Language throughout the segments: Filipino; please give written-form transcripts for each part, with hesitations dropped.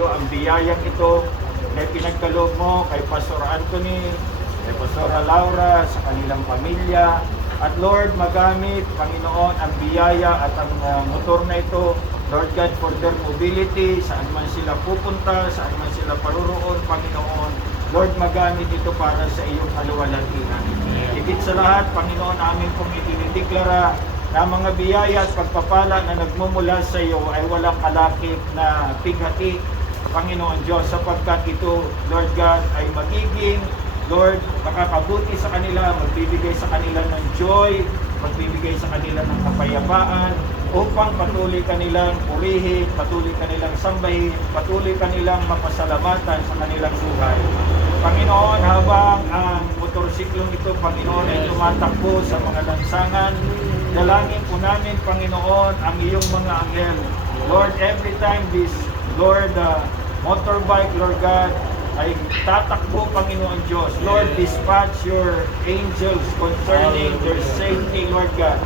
iyo ang biyayang ito na pinagkaloob mo kay Pastor Anthony, kay Pastor Laura, sa kanilang pamilya. At Lord, magamit, Panginoon, ang biyaya at ang motor na ito, Lord God, for their mobility, saan man sila pupunta, saan man sila paroroon, Panginoon. Lord, magamit ito para sa iyong kaluwalhatian. Higit sa lahat, Panginoon, amin pong itinideklara na mga biyaya at pagpapala na nagmumula sa iyo ay walang kalakip na pighati, Panginoon Diyos, sapagkat ito, Lord God, ay magiging, Lord, makakabuti sa kanila, magbibigay sa kanila ng joy, magbibigay sa kanila ng kapayapaan, upang patuloy kanilang purihin, patuloy kanilang sambahin, patuloy kanilang mapasalamatan sa kanilang buhay. Panginoon, habang ang motorsiklong ito, Panginoon, ay tumatakbo sa mga lansangan, dalangin po namin, Panginoon, ang iyong mga anghel. Lord, every time this, Lord, motorbike, Lord God, ay tatakbo, Panginoon Diyos. Lord, dispatch your angels concerning their safety, Lord God.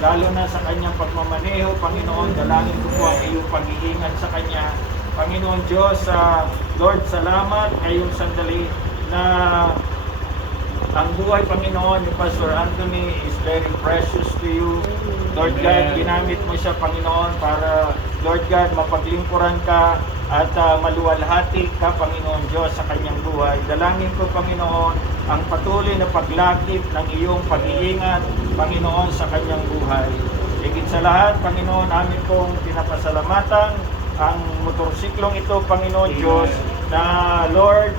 Lalo na sa kanyang pagmamaneho, Panginoon, dalangin ko po ang iyong pag-iingat sa kanya. Panginoon Diyos, Lord, salamat ngayong sandali na ang buhay, Panginoon, ni Pastor Anthony is very precious to you. Lord God, ginamit mo siya, Panginoon, para, Lord God, mapaglingkuran ka at maluwalhati ka, Panginoon Diyos, sa kanyang buhay. Dalangin ko, Panginoon, ang patuloy na paglakip ng iyong pag-iingat, Panginoon, sa kanyang buhay. Higit sa lahat, Panginoon, amin pong pinapasalamatan ang motorsiklong ito, Panginoon Diyos, na Lord,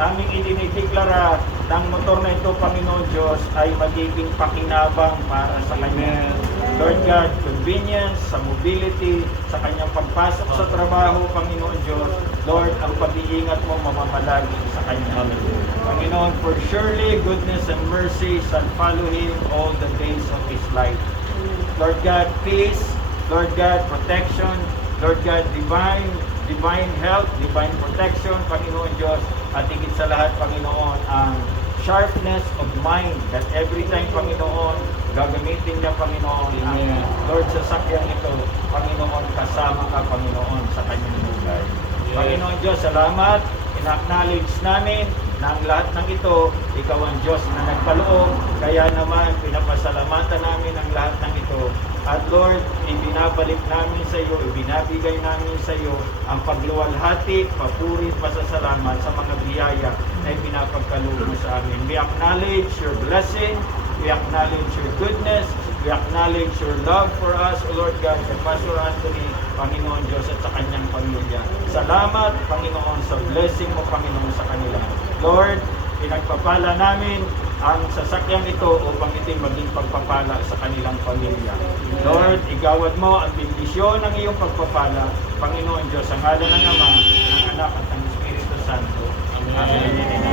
aming idinideklara ng motor na ito, Panginoon Diyos, ay magiging pakinabang para sa kanya. Lord God, convenience, sa mobility, sa kanyang pagpasok sa trabaho, Panginoon Diyos, Lord, ang pag-iingat mo mamamalagi sa kanya. Panginoon, for surely goodness and mercy shall follow him all the days of his life. Lord God, peace, Lord God, protection, Lord God, divine health, divine protection, Panginoon Diyos, at higit sa lahat, Panginoon, ang sharpness of mind that every time, Panginoon, gagamitin niya, Panginoon, ang Lord sa sakyang ito, Panginoon, kasama ka, Panginoon, sa kanyang buhay. Panginoon Diyos, salamat, ina-acknowledge namin na ang lahat ng ito, ikaw ang Diyos na nagkaloob, kaya naman pinapasalamatan namin ang lahat ng ito. At Lord, ibinabalik namin sa iyo, ibinabigay namin sa iyo ang pagluwalhati, papuri, pasasalamat sa mga biyaya na ipinapagkaloob mo sa amin. We acknowledge your blessing, we acknowledge your goodness, we acknowledge your love for us, O Lord God, kay Pastor Anthony, Panginoon Diyos, at sa kanyang pamilya. Salamat, Panginoon, sa blessing mo, Panginoon, sa kanila. Lord, pinagpapala namin ang sasakyang ito upang ito'y maging pagpapala sa kanilang pamilya. Lord, igawad mo ang bendisyon ng iyong pagpapala, Panginoon Diyos, sa ngalan ng Ama, ng Anak at ng Espiritu Santo. Amen.